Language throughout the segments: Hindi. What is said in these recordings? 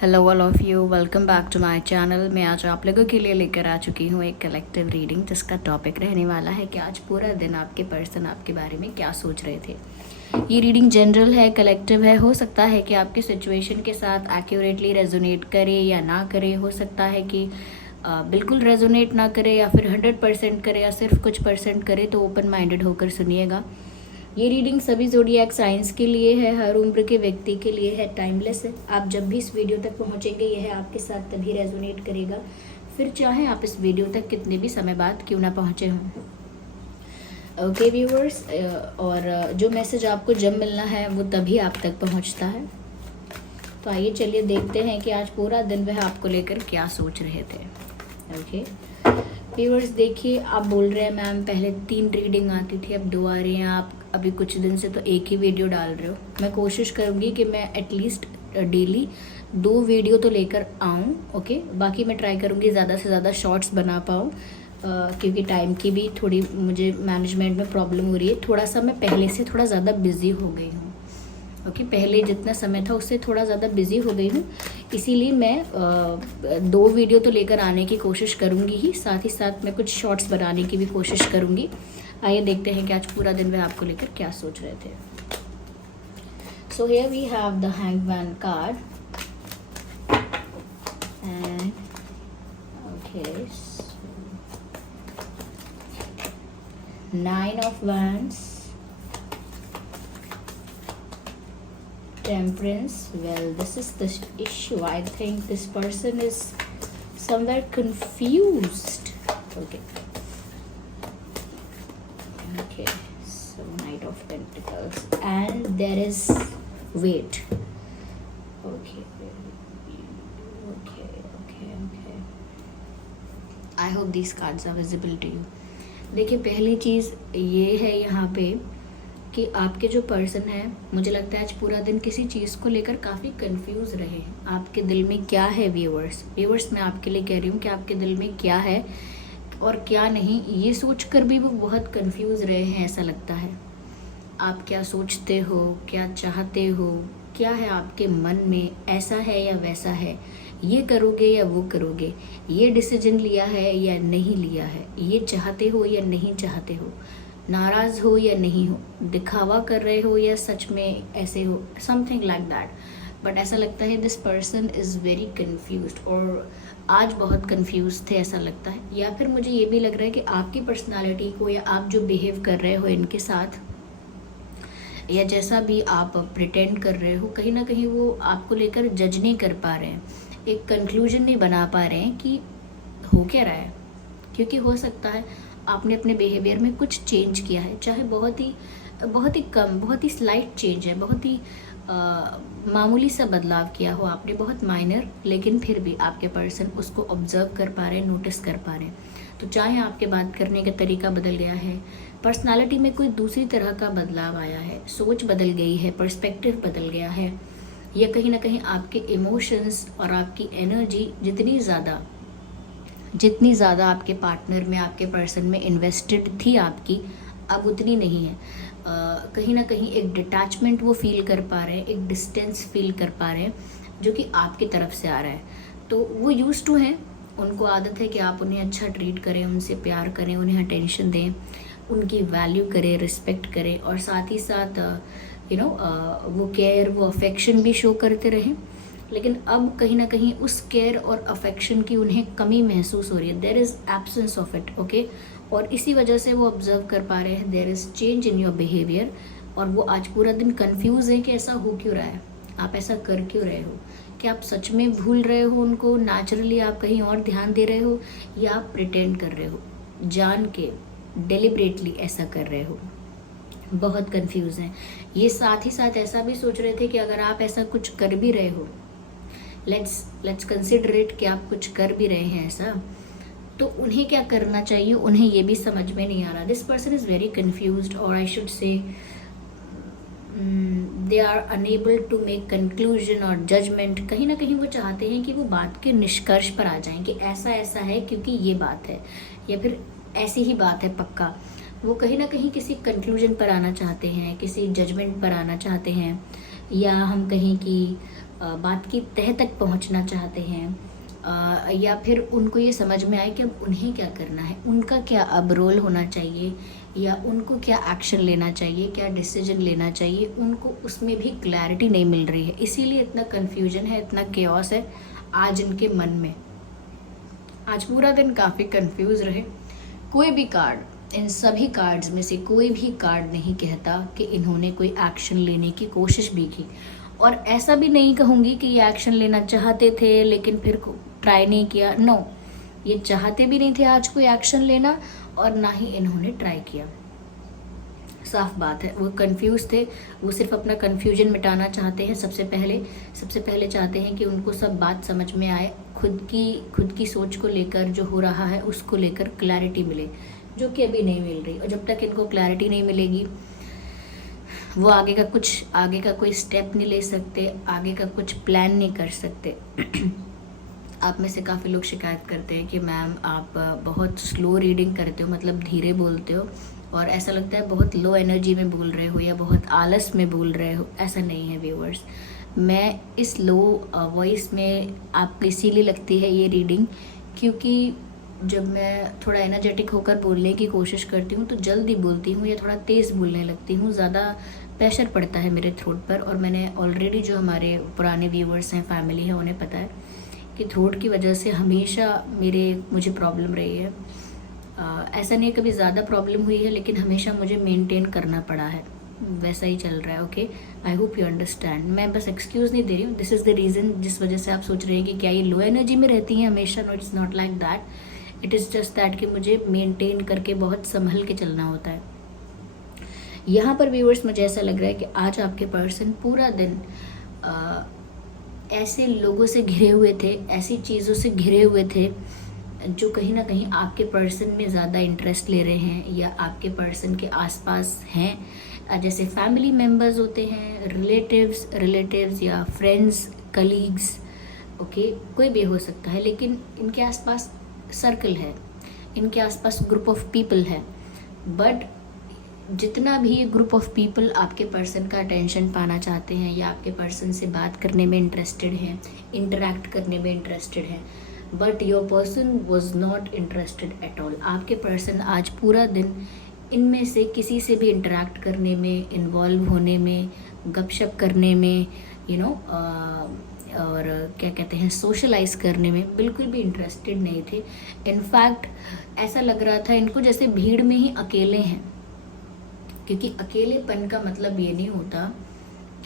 Hello all of you, welcome back to my channel. मैं आज आप लोगों के लिए लेकर आ चुकी हूँ एक कलेक्टिव रीडिंग, जिसका टॉपिक रहने वाला है कि आज पूरा दिन आपके पर्सन आपके बारे में क्या सोच रहे थे। ये रीडिंग जनरल है, कलेक्टिव है। हो सकता है कि आपकी सिचुएशन के साथ एक्यूरेटली रेजोनेट करे या ना करे। हो सकता है कि बिल्कुल रेजोनेट ना करे या फिर 100% करे या सिर्फ कुछ परसेंट करे। तो ओपन माइंडेड होकर सुनिएगा। ये रीडिंग सभी ज़ोडिएक साइंस के लिए है, हर उम्र के व्यक्ति के लिए है, टाइमलेस है। आप जब भी इस वीडियो तक पहुंचेंगे यह आपके साथ तभी रेजोनेट करेगा, फिर चाहे आप इस वीडियो तक कितने भी समय बाद क्यों ना पहुंचे हों। ओके व्यूवर्स, और जो मैसेज आपको जब मिलना है वो तभी आप तक पहुंचता है। तो आइए चलिए देखते हैं कि आज पूरा दिन वह आपको लेकर क्या सोच रहे थे। ओके व्यूवर्स, देखिए आप बोल रहे हैं मैम पहले 3 रीडिंग आती थी, अब 2 आ रही हैं। आप अभी कुछ दिन से तो एक ही वीडियो डाल रहे हो। मैं कोशिश करूँगी कि मैं एटलीस्ट डेली 2 वीडियो तो लेकर आऊँ। ओके, बाकी मैं ट्राई करूँगी ज़्यादा से ज़्यादा शॉर्ट्स बना पाऊँ, क्योंकि टाइम की भी थोड़ी मुझे मैनेजमेंट में प्रॉब्लम हो रही है। थोड़ा सा मैं पहले से थोड़ा ज़्यादा बिजी हो गई हूँ। ओके, पहले जितना समय था उससे थोड़ा ज़्यादा बिजी हो गई हूँ, इसीलिए मैं 2 वीडियो तो लेकर आने की कोशिश करूँगी ही साथ मैं कुछ शॉर्ट्स बनाने की भी कोशिश करूँगी। आइए देखते हैं कि आज पूरा दिन वह आपको लेकर क्या सोच रहे थे। So here we have the hangman card and okay, 9 of wands, Temperance. Well, this is the issue. I think this person is somewhere confused. Okay, so Knight of Pentacles and there is weight. Okay. I hope these cards are visible to you. देखिए, पहली चीज़ ये है यहाँ पे कि आपके जो पर्सन है, मुझे लगता है आज पूरा दिन किसी चीज़ को लेकर काफ़ी कंफ्यूज रहे। आपके दिल में क्या है व्यूअर्स, मैं आपके लिए कह रही हूँ कि आपके दिल में क्या है और क्या नहीं, ये सोचकर भी वो बहुत कंफ्यूज रहे हैं। ऐसा लगता है आप क्या सोचते हो, क्या चाहते हो, क्या है आपके मन में, ऐसा है या वैसा है, ये करोगे या वो करोगे, ये डिसीजन लिया है या नहीं लिया है, ये चाहते हो या नहीं चाहते हो, नाराज़ हो या नहीं हो, दिखावा कर रहे हो या सच में ऐसे हो, समथिंग लाइक दैट। बट ऐसा लगता है this person is very confused और आज बहुत कन्फ्यूज थे ऐसा लगता है। या फिर मुझे ये भी लग रहा है कि आपकी पर्सनालिटी को या आप जो बिहेव कर रहे हो इनके साथ, या जैसा भी आप प्रिटेंड कर रहे हो, कहीं ना कहीं वो आपको लेकर जज नहीं कर पा रहे हैं, एक कंक्लूजन नहीं बना पा रहे हैं कि हो क्या रहा है। क्योंकि हो सकता है आपने अपने बिहेवियर में कुछ चेंज किया है, चाहे बहुत ही कम, बहुत ही स्लाइट चेंज है, बहुत ही मामूली सा बदलाव किया हो आपने, बहुत माइनर, लेकिन फिर भी आपके पर्सन उसको ऑब्जर्व कर पा रहे हैं, नोटिस कर पा रहे हैं। तो चाहे आपके बात करने का तरीका बदल गया है, पर्सनालिटी में कोई दूसरी तरह का बदलाव आया है, सोच बदल गई है, पर्सपेक्टिव बदल गया है, या कहीं ना कहीं आपके इमोशंस और आपकी एनर्जी जितनी ज़्यादा आपके पार्टनर में, आपके पर्सन में इन्वेस्टेड थी आपकी, अब उतनी नहीं है। कहीं ना कहीं एक डिटैचमेंट वो फील कर पा रहे हैं, एक डिस्टेंस फील कर पा रहे हैं जो कि आपकी तरफ से आ रहा है। तो वो यूज टू हैं, उनको आदत है कि आप उन्हें अच्छा ट्रीट करें, उनसे प्यार करें, उन्हें अटेंशन दें, उनकी वैल्यू करें, रिस्पेक्ट करें, और साथ ही साथ वो केयर, वो अफेक्शन भी शो करते रहें। लेकिन अब कहीं ना कहीं उस केयर और अफेक्शन की उन्हें कमी महसूस हो रही है, there is absence of it. Okay, और इसी वजह से वो ऑब्जर्व कर पा रहे हैं there is change in your behaviour, और वो आज पूरा दिन कंफ्यूज है कि ऐसा हो क्यों रहा है, आप ऐसा कर क्यों रहे हो, कि आप सच में भूल रहे हो उनको, नेचुरली आप कहीं और ध्यान दे रहे हो, या आप प्रिटेंड कर रहे हो, जान के डेलिबरेटली ऐसा कर रहे हो। बहुत कंफ्यूज हैं ये। साथ ही साथ ऐसा भी सोच रहे थे कि अगर आप ऐसा कुछ कर भी रहे हो, लेट्स कंसिडर इट कि आप कुछ कर भी रहे हैं ऐसा, तो उन्हें क्या करना चाहिए, उन्हें ये भी समझ में नहीं आ रहा। This person is very confused, और I should say they are unable to make conclusion और जजमेंट। कहीं ना कहीं वो चाहते हैं कि वो बात के निष्कर्ष पर आ जाएं कि ऐसा ऐसा है क्योंकि ये बात है, या फिर ऐसी ही बात है पक्का। वो कहीं ना कहीं किसी कंक्लूजन पर आना चाहते हैं, किसी जजमेंट पर आना चाहते हैं, या हम कहें कि बात की तह तक पहुंचना चाहते हैं, या फिर उनको ये समझ में आए कि अब उन्हें क्या करना है, उनका क्या अब रोल होना चाहिए, या उनको क्या एक्शन लेना चाहिए, क्या डिसीजन लेना चाहिए, उनको उसमें भी क्लैरिटी नहीं मिल रही है। इसीलिए इतना कन्फ्यूजन है, इतना केओस है आज इनके मन में। आज पूरा दिन काफ़ी कंफ्यूज रहे। कोई भी कार्ड, इन सभी कार्ड्स में से कोई भी कार्ड नहीं कहता कि इन्होंने कोई एक्शन लेने की कोशिश भी की, और ऐसा भी नहीं कहूँगी कि ये एक्शन लेना चाहते थे लेकिन फिर ट्राई नहीं किया। नो, ये चाहते भी नहीं थे आज कोई एक्शन लेना, और ना ही इन्होंने ट्राई किया। साफ बात है, वो कंफ्यूज थे। वो सिर्फ अपना कंफ्यूजन मिटाना चाहते हैं। सबसे पहले चाहते हैं कि उनको सब बात समझ में आए, खुद की सोच को लेकर जो हो रहा है उसको लेकर क्लैरिटी मिले, जो कि अभी नहीं मिल रही। और जब तक इनको क्लैरिटी नहीं मिलेगी वो आगे का कोई स्टेप नहीं ले सकते, आगे का कुछ प्लान नहीं कर सकते। आप में से काफ़ी लोग शिकायत करते हैं कि मैम आप बहुत स्लो रीडिंग करते हो, मतलब धीरे बोलते हो, और ऐसा लगता है बहुत लो एनर्जी में बोल रहे हो या बहुत आलस में बोल रहे हो। ऐसा नहीं है व्यूअर्स। मैं इस लो वॉइस में आपको इसीलिए लगती है ये रीडिंग, क्योंकि जब मैं थोड़ा एनर्जेटिक होकर बोलने की कोशिश करती हूँ तो जल्दी बोलती हूँ या थोड़ा तेज़ बोलने लगती हूँ, ज़्यादा प्रेशर पड़ता है मेरे थ्रोट पर। और मैंने ऑलरेडी जो हमारे पुराने व्यूअर्स हैं, फैमिली है, उन्हें पता है कि थ्रोट की वजह से हमेशा मुझे प्रॉब्लम रही है। ऐसा नहीं कभी ज़्यादा प्रॉब्लम हुई है, लेकिन हमेशा मुझे मेंटेन करना पड़ा है। वैसा ही चल रहा है। Okay, I hope you understand. मैं बस एक्सक्यूज़ नहीं दे रही हूँ, दिस इज़ द रीज़न जिस वजह से आप सोच रहे हैं कि क्या ये लो एनर्जी में रहती हैं हमेशा। No, it's not like that. It is just that कि मुझे मेंटेन करके बहुत संभल के चलना होता है। यहाँ पर व्यूअर्स मुझे ऐसा लग रहा है कि आज आपके पर्सन पूरा दिन ऐसे लोगों से घिरे हुए थे, ऐसी चीज़ों से घिरे हुए थे जो कहीं ना कहीं आपके पर्सन में ज़्यादा इंटरेस्ट ले रहे हैं या आपके पर्सन के आसपास हैं। जैसे फैमिली मेम्बर्स होते हैं, रिलेटिव्स या फ्रेंड्स, कलीग्स, ओके, कोई भी हो सकता है, लेकिन इनके आसपास सर्कल है, इनके आसपास ग्रुप ऑफ पीपल है। बट जितना भी ग्रुप ऑफ पीपल आपके पर्सन का अटेंशन पाना चाहते हैं या आपके पर्सन से बात करने में इंटरेस्टेड हैं, इंटरैक्ट करने में इंटरेस्टेड हैं, but your person was not interested at all. आपके पर्सन आज पूरा दिन इनमें से किसी से भी इंटरैक्ट करने में, इन्वॉल्व होने में, गपशप करने में, और क्या कहते हैं, सोशलाइज करने में बिल्कुल भी इंटरेस्टेड नहीं थे। इनफैक्ट ऐसा लग रहा था इनको जैसे भीड़ में ही अकेले हैं, क्योंकि अकेलेपन का मतलब ये नहीं होता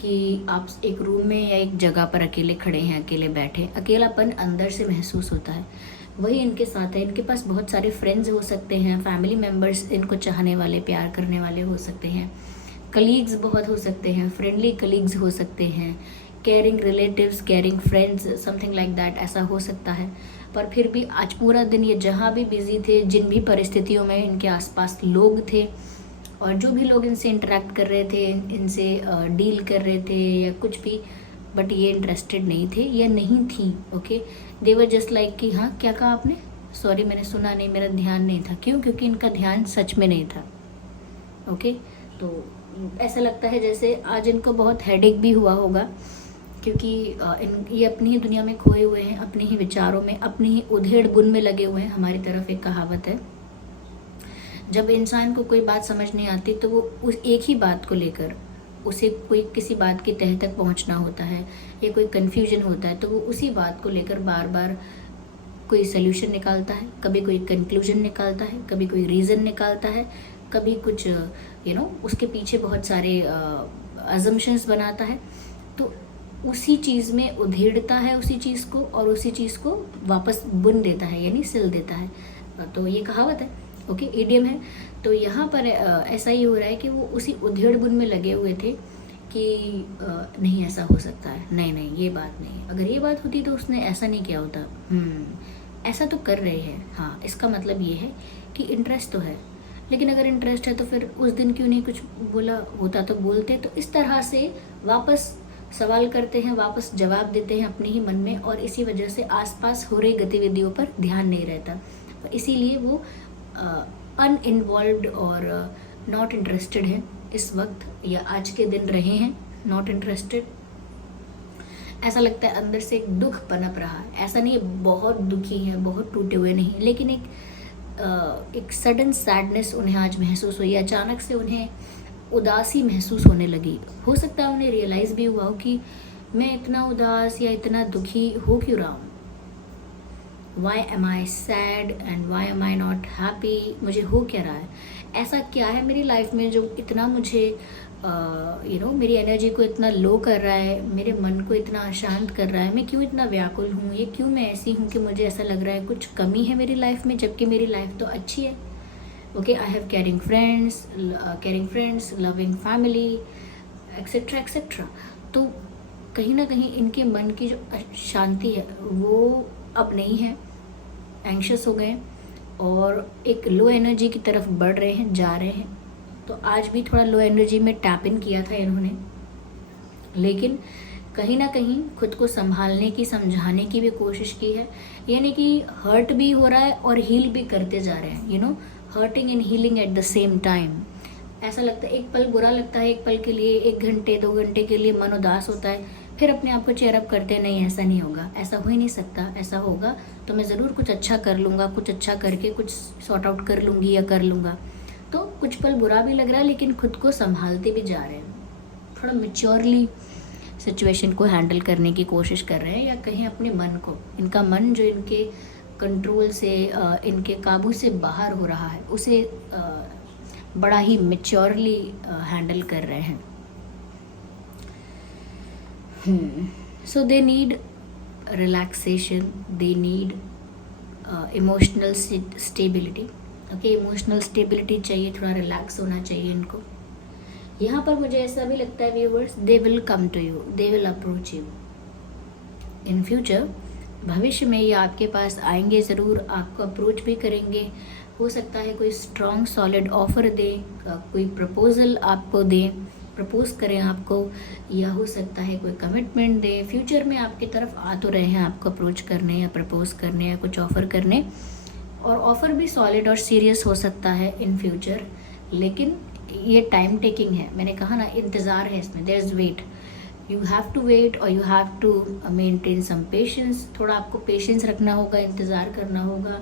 कि आप एक रूम में या एक जगह पर अकेले खड़े हैं, अकेले बैठे। अकेलापन अंदर से महसूस होता है, वही इनके साथ है। इनके पास बहुत सारे फ्रेंड्स हो सकते हैं, फैमिली मेम्बर्स इनको चाहने वाले, प्यार करने वाले हो सकते हैं, कलीग्स बहुत हो सकते हैं, फ्रेंडली कलीग्स हो सकते हैं, caring relatives, caring friends, something like that, ऐसा हो सकता है। पर फिर भी आज पूरा दिन ये जहाँ भी बिजी थे, जिन भी परिस्थितियों में इनके आसपास लोग थे और जो भी लोग इनसे इंटरेक्ट कर रहे थे, इनसे डील कर रहे थे या कुछ भी, बट ये इंटरेस्टेड नहीं थे या नहीं थी। Okay, they were just like कि हाँ, क्या कहा आपने, सॉरी मैंने सुना नहीं, मेरा ध्यान नहीं था। क्यों? क्योंकि इनका ध्यान सच में नहीं था। ओके, तो ऐसा लगता है जैसे आज इनको बहुत हेडेक भी हुआ होगा, क्योंकि ये अपनी ही दुनिया में खोए हुए हैं, अपने ही विचारों में, अपनी ही उधेड़ बुन में लगे हुए हैं। हमारी तरफ एक कहावत है, जब इंसान को कोई बात समझ नहीं आती तो वो उस एक ही बात को लेकर उसे कोई किसी बात की तह तक पहुंचना होता है या कोई कन्फ्यूजन होता है, तो वो उसी बात को लेकर बार बार कोई सल्यूशन निकालता है, कभी कोई कंक्लूजन निकालता है, कभी कोई रीज़न निकालता है, कभी कुछ उसके पीछे बहुत सारे अजम्पशंस बनाता है। तो उसी चीज़ में उधेड़ता है उसी चीज़ को, और उसी चीज़ को वापस बुन देता है, यानी सिल देता है। तो ये कहावत है, ओके, इडियम है। तो यहाँ पर ऐसा ही हो रहा है कि वो उसी उधेड़ बुन में लगे हुए थे कि नहीं ऐसा हो सकता है, नहीं ये बात नहीं, अगर ये बात होती तो उसने ऐसा नहीं किया होता, ऐसा तो कर रहे हैं, हाँ, इसका मतलब ये है कि इंटरेस्ट तो है। लेकिन अगर इंटरेस्ट है तो फिर उस दिन क्यों नहीं कुछ बोला होता, तो बोलते। तो इस तरह से वापस सवाल करते हैं, वापस जवाब देते हैं अपने ही मन में, और इसी वजह से आसपास हो रही गतिविधियों पर ध्यान नहीं रहता। तो इसीलिए वो अनइन्वॉल्व्ड और नॉट इंटरेस्टेड हैं इस वक्त, या आज के दिन रहे हैं नॉट इंटरेस्टेड। ऐसा लगता है अंदर से एक दुख पनप रहा है। ऐसा नहीं है बहुत दुखी हैं, बहुत टूटे हुए नहीं, लेकिन एक सडन सैडनेस उन्हें आज महसूस हुई। अचानक से उन्हें उदासी महसूस होने लगी। हो सकता है उन्हें रियलाइज़ भी हुआ हो कि मैं इतना उदास या इतना दुखी हो क्यों रहा हूँ। Why am I sad and why am I not happy, मुझे हो क्या रहा है, ऐसा क्या है मेरी लाइफ में जो इतना मुझे मेरी एनर्जी को इतना लो कर रहा है, मेरे मन को इतना अशांत कर रहा है, मैं क्यों इतना व्याकुल हूँ, ये क्यों मैं ऐसी हूँ कि मुझे ऐसा लग रहा है कुछ कमी है मेरी लाइफ में, जबकि मेरी लाइफ तो अच्छी है। Okay, I have carrying friends, loving family, etcetera etcetera. तो कहीं ना कहीं इनके मन की जो शांति है वो अब नहीं है, एंग्शियस हो गए और एक लो एनर्जी की तरफ बढ़ रहे हैं, जा रहे हैं। तो आज भी थोड़ा लो एनर्जी में टैप इन किया था इन्होंने, लेकिन कहीं ना कहीं खुद को संभालने की, समझाने की भी कोशिश की है। यानी कि हर्ट भी हो रहा है और हील भी करते जा रहे हैं, hurting and healing at the same time. ऐसा लगता है एक पल बुरा लगता है, एक पल के लिए, 1 घंटे 2 घंटे के लिए मन उदास होता है, फिर अपने आप को चेयर अप करते हैं, नहीं ऐसा नहीं होगा, ऐसा हो ही नहीं सकता, ऐसा होगा तो मैं ज़रूर कुछ अच्छा कर लूँगा, कुछ अच्छा करके कुछ सॉर्ट आउट कर लूँगी या कर लूँगा। तो कुछ पल बुरा भी लग रहा है, लेकिन खुद को संभालते भी जा रहे हैं, थोड़ा मैच्योरली सिचुएशन को हैंडल करने की कोशिश कर रहे हैं, या कहीं अपने मन को, इनका मन जो इनके कंट्रोल से, इनके काबू से बाहर हो रहा है, उसे बड़ा ही मैच्योरली हैंडल कर रहे हैं। So they need relaxation, they need emotional stability. Okay, emotional stability चाहिए, थोड़ा रिलैक्स होना चाहिए इनको। यहाँ पर मुझे ऐसा भी लगता है viewers, they will come to you, they will approach you in future। भविष्य में ये आपके पास आएंगे ज़रूर, आपको अप्रोच भी करेंगे। हो सकता है कोई स्ट्रॉन्ग सॉलिड ऑफर दे, कोई प्रपोजल आपको दे, प्रपोज करें आपको, या हो सकता है कोई कमिटमेंट दे। फ्यूचर में आपकी तरफ आ तो रहे हैं आपको अप्रोच करने या प्रपोज करने या कुछ ऑफ़र करने, और ऑफ़र भी सॉलिड और सीरियस हो सकता है इन फ्यूचर, लेकिन ये टाइम टेकिंग है। मैंने कहा ना, इंतज़ार है इसमें, there is wait, you have to wait और you have to maintain some patience. थोड़ा आपको पेशेंस रखना होगा, इंतज़ार करना होगा।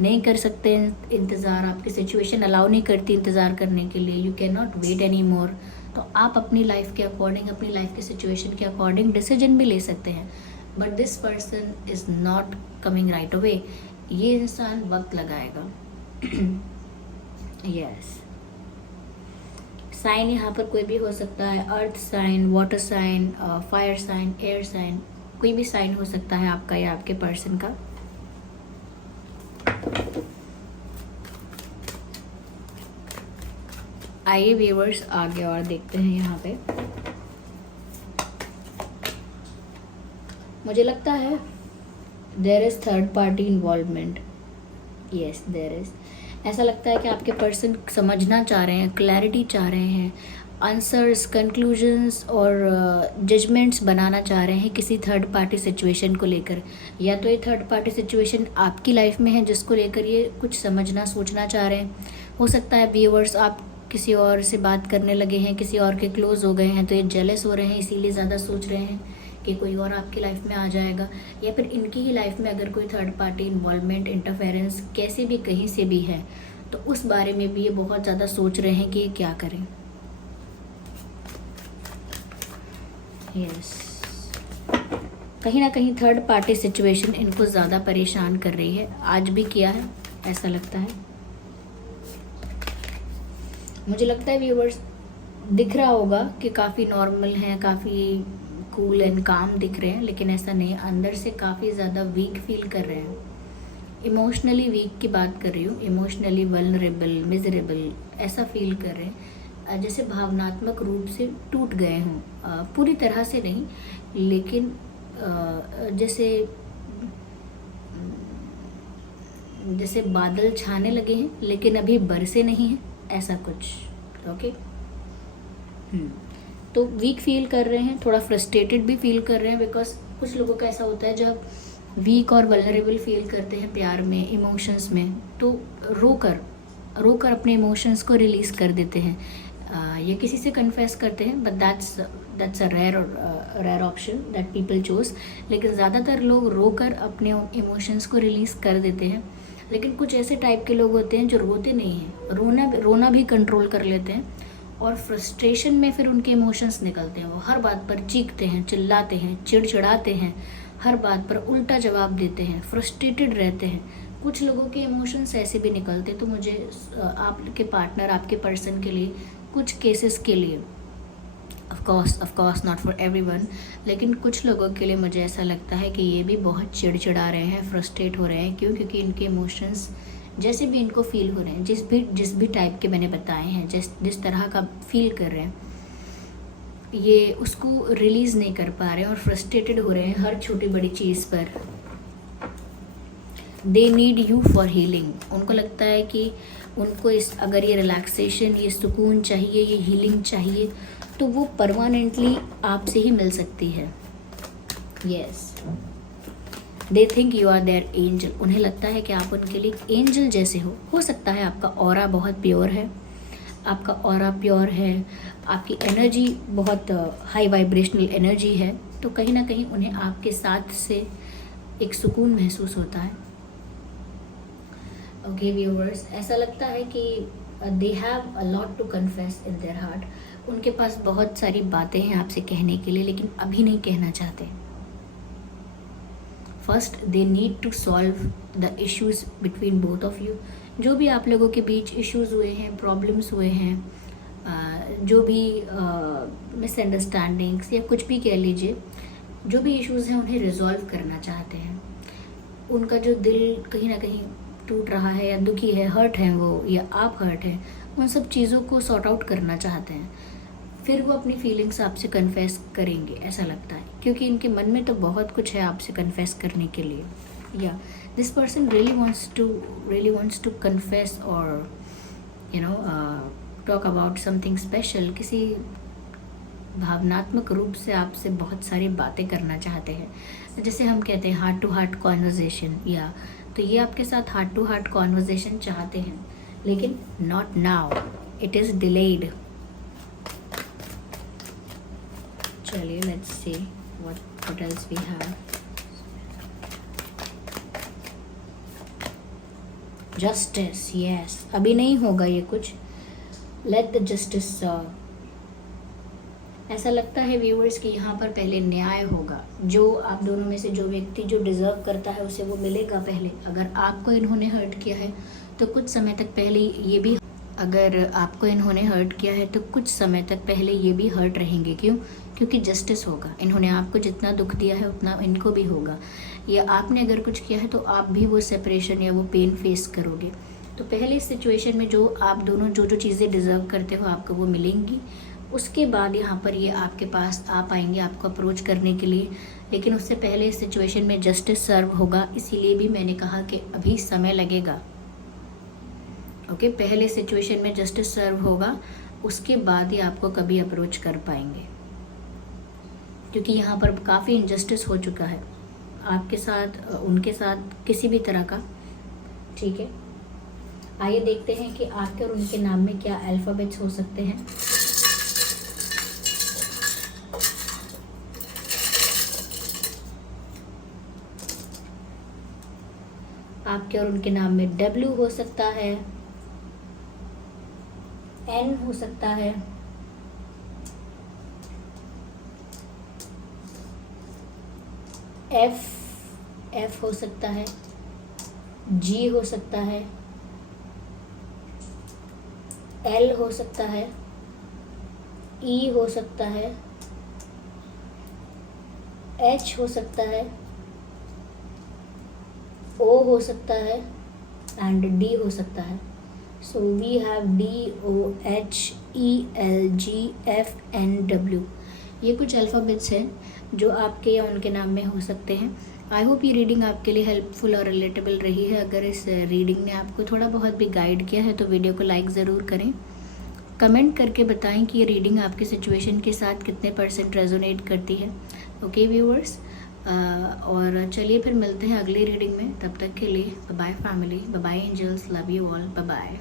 नहीं कर सकते इंतज़ार, आपकी सिचुएशन अलाउ नहीं करती इंतज़ार करने के लिए, you can not wait any more. तो आप अपनी लाइफ के अकॉर्डिंग, अपनी लाइफ की सिचुएशन के अकॉर्डिंग डिसीजन भी ले सकते हैं, but this person is not coming right away. ये इंसान वक्त लगाएगा। यस, साइन यहाँ पर कोई भी हो सकता है, earth sign, water sign, fire sign, air sign, कोई भी साइन हो सकता है आपका या आपके पर्सन का। आइए व्यूवर्स आगे और देखते हैं। यहाँ पे मुझे लगता है there is third party involvement. Yes, there is. ऐसा लगता है कि आपके पर्सन समझना चाह रहे हैं, क्लैरिटी चाह रहे हैं, आंसर्स, कंक्लूजन्स और जजमेंट्स बनाना चाह रहे हैं किसी थर्ड पार्टी सिचुएशन को लेकर। या तो ये थर्ड पार्टी सिचुएशन आपकी लाइफ में है जिसको लेकर ये कुछ समझना, सोचना चाह रहे हैं। हो सकता है व्यूअर्स आप किसी और से बात करने लगे हैं, किसी और के क्लोज हो गए हैं, तो ये जेलस हो रहे हैं, इसीलिए ज़्यादा सोच रहे हैं कि कोई और आपकी लाइफ में आ जाएगा। या फिर इनकी ही लाइफ में अगर कोई थर्ड पार्टी इन्वॉल्वमेंट, इंटरफेरेंस कैसे भी कहीं से भी है, तो उस बारे में भी ये बहुत ज़्यादा सोच रहे हैं कि ये क्या करें। यस, कहीं ना कहीं थर्ड पार्टी सिचुएशन इनको ज़्यादा परेशान कर रही है, आज भी किया है ऐसा लगता है। मुझे लगता है व्यूअर्स दिख रहा होगा कि काफ़ी नॉर्मल हैं, काफ़ी कूल एंड काम दिख रहे हैं, लेकिन ऐसा नहीं, अंदर से काफ़ी ज़्यादा वीक फील कर रहे हैं। इमोशनली वीक की बात कर रही हूँ, इमोशनली वल्नरेबल, मिजरेबल ऐसा फील कर रहे हैं, जैसे भावनात्मक रूप से टूट गए हों। पूरी तरह से नहीं, लेकिन जैसे बादल छाने लगे हैं लेकिन अभी बरसे नहीं हैं, ऐसा कुछ। ओके, तो वीक फील कर रहे हैं, थोड़ा फ्रस्ट्रेटेड भी फील कर रहे हैं, बिकॉज कुछ लोगों का ऐसा होता है जब वीक और वल्नरेबल फील करते हैं प्यार में, इमोशंस में, तो रोकर अपने इमोशंस को रिलीज़ कर देते हैं, या किसी से कन्फेस करते हैं, but that's that's a rare option that people choose. लेकिन ज़्यादातर लोग रोकर अपने इमोशंस को रिलीज़ कर देते हैं। लेकिन कुछ ऐसे टाइप के लोग होते हैं जो रोते नहीं हैं, रोना भी कंट्रोल कर लेते हैं, और फ्रस्ट्रेशन में फिर उनके इमोशंस निकलते हैं। वो हर बात पर चीखते हैं, चिल्लाते हैं, चिड़चिड़ाते हैं, हर बात पर उल्टा जवाब देते हैं, फ्रस्ट्रेटेड रहते हैं। कुछ लोगों के इमोशंस ऐसे भी निकलते। तो मुझे आपके पार्टनर, आपके पर्सन के लिए, कुछ केसेस के लिए, of course not for everyone, लेकिन कुछ लोगों के लिए मुझे ऐसा लगता है कि ये भी बहुत चिड़चिड़ा रहे हैं, फ्रस्ट्रेट हो रहे हैं। क्यों? क्योंकि इनके इमोशंस जैसे भी इनको फील हो रहे हैं, जिस भी टाइप के मैंने बताए हैं, जिस तरह का फील कर रहे हैं, ये उसको रिलीज़ नहीं कर पा रहे हैं और फ्रस्ट्रेटेड हो रहे हैं हर छोटी बड़ी चीज़ पर। They need you for healing. उनको लगता है कि उनको अगर ये रिलैक्सेशन, ये सुकून चाहिए, ये हीलिंग चाहिए, तो वो परमानेंटली आपसे ही मिल सकती है। Yes, they think you are their angel. उन्हें लगता है कि आप उनके लिए एंजल जैसे हो सकता है आपका ऑरा बहुत प्योर है, आपका ऑरा प्योर है, आपकी एनर्जी बहुत हाई वाइब्रेशनल एनर्जी है, तो कहीं ना कहीं उन्हें आपके साथ से एक सुकून महसूस होता है। ओके व्यूअर्स, ऐसा लगता है कि they have a lot to confess in their heart. उनके पास बहुत सारी बातें हैं आपसे कहने के लिए, लेकिन अभी नहीं कहना चाहते। First they need to solve the issues between both of you. जो भी आप लोगों के बीच इश्यूज हुए हैं, प्रॉब्लम्स हुए हैं, जो भी मिसअंडरस्टैंडिंग्स या कुछ भी कह लीजिए, जो भी इश्यूज हैं उन्हें रिजॉल्व करना चाहते हैं। उनका जो दिल कहीं ना कहीं टूट रहा है या दुखी है, हर्ट है वो, या आप हर्ट हैं, उन सब चीज़ों को सॉर्ट आउट करना चाहते हैं। फिर वो अपनी फीलिंग्स आपसे कन्फेस करेंगे, ऐसा लगता है, क्योंकि इनके मन में तो बहुत कुछ है आपसे कन्फेस करने के लिए। या this person really wants to confess और टॉक अबाउट समथिंग स्पेशल। किसी भावनात्मक रूप से आपसे बहुत सारी बातें करना चाहते हैं, जैसे हम कहते हैं हार्ट टू हार्ट कॉन्वर्जेशन। या तो ये आपके साथ हार्ट टू हार्ट कॉन्वर्जेशन चाहते हैं, लेकिन not now, it is delayed. चलिए let's see what else we have. Justice, yes, अभी नहीं होगा ये कुछ। Let the justice serve. ऐसा लगता है व्यूअर्स कि यहाँ पर पहले न्याय होगा। जो आप दोनों में से जो व्यक्ति जो डिज़र्व करता है उसे वो मिलेगा पहले। अगर आपको इन्होंने हर्ट किया है तो कुछ समय तक पहले ये भी, अगर आपको इन्होंने हर्ट किया है तो कुछ समय तक पहले ये भी हर्ट रहेंगे। क्यों? क्योंकि जस्टिस होगा। इन्होंने आपको जितना दुख दिया है उतना इनको भी होगा, या आपने अगर कुछ किया है तो आप भी वो सेपरेशन या वो पेन फेस करोगे। तो पहले इस सिचुएशन में जो आप दोनों जो चीज़ें डिज़र्व करते हो आपको वो मिलेंगी। उसके बाद यहाँ पर ये आपके पास आ पाएंगे आपको अप्रोच करने के लिए, लेकिन उससे पहले इस सिचुएशन में जस्टिस सर्व होगा। इसीलिए भी मैंने कहा कि अभी समय लगेगा। ओके, पहले सिचुएशन में जस्टिस सर्व होगा, उसके बाद ही आपको कभी अप्रोच कर पाएंगे, क्योंकि यहाँ पर काफ़ी इनजस्टिस हो चुका है आपके साथ, उनके साथ, किसी भी तरह का। ठीक है, आइए देखते हैं कि आपके और उनके नाम में क्या अल्फ़ाबेट्स हो सकते हैं। आपके और उनके नाम में W हो सकता है, N हो सकता है, F हो सकता है, G हो सकता है, L हो सकता है, E हो सकता है, H हो सकता है, O हो सकता है एंड D हो सकता है। So we have D, O, H, E, L, G, F, N, W। ये कुछ अल्फ़ाबेट्स हैं जो आपके या उनके नाम में हो सकते हैं। आई होप ये रीडिंग आपके लिए हेल्पफुल और रिलेटेबल रही है। अगर इस रीडिंग ने आपको थोड़ा बहुत भी गाइड किया है तो वीडियो को लाइक ज़रूर करें। कमेंट करके बताएं कि ये रीडिंग आपकी सिचुएशन के साथ कितने % रेजोनेट करती है। ओके व्यूअर्स, और चलिए फिर मिलते हैं अगली रीडिंग में। तब तक के लिए bye bye family, bye bye angels, love you all, bye bye.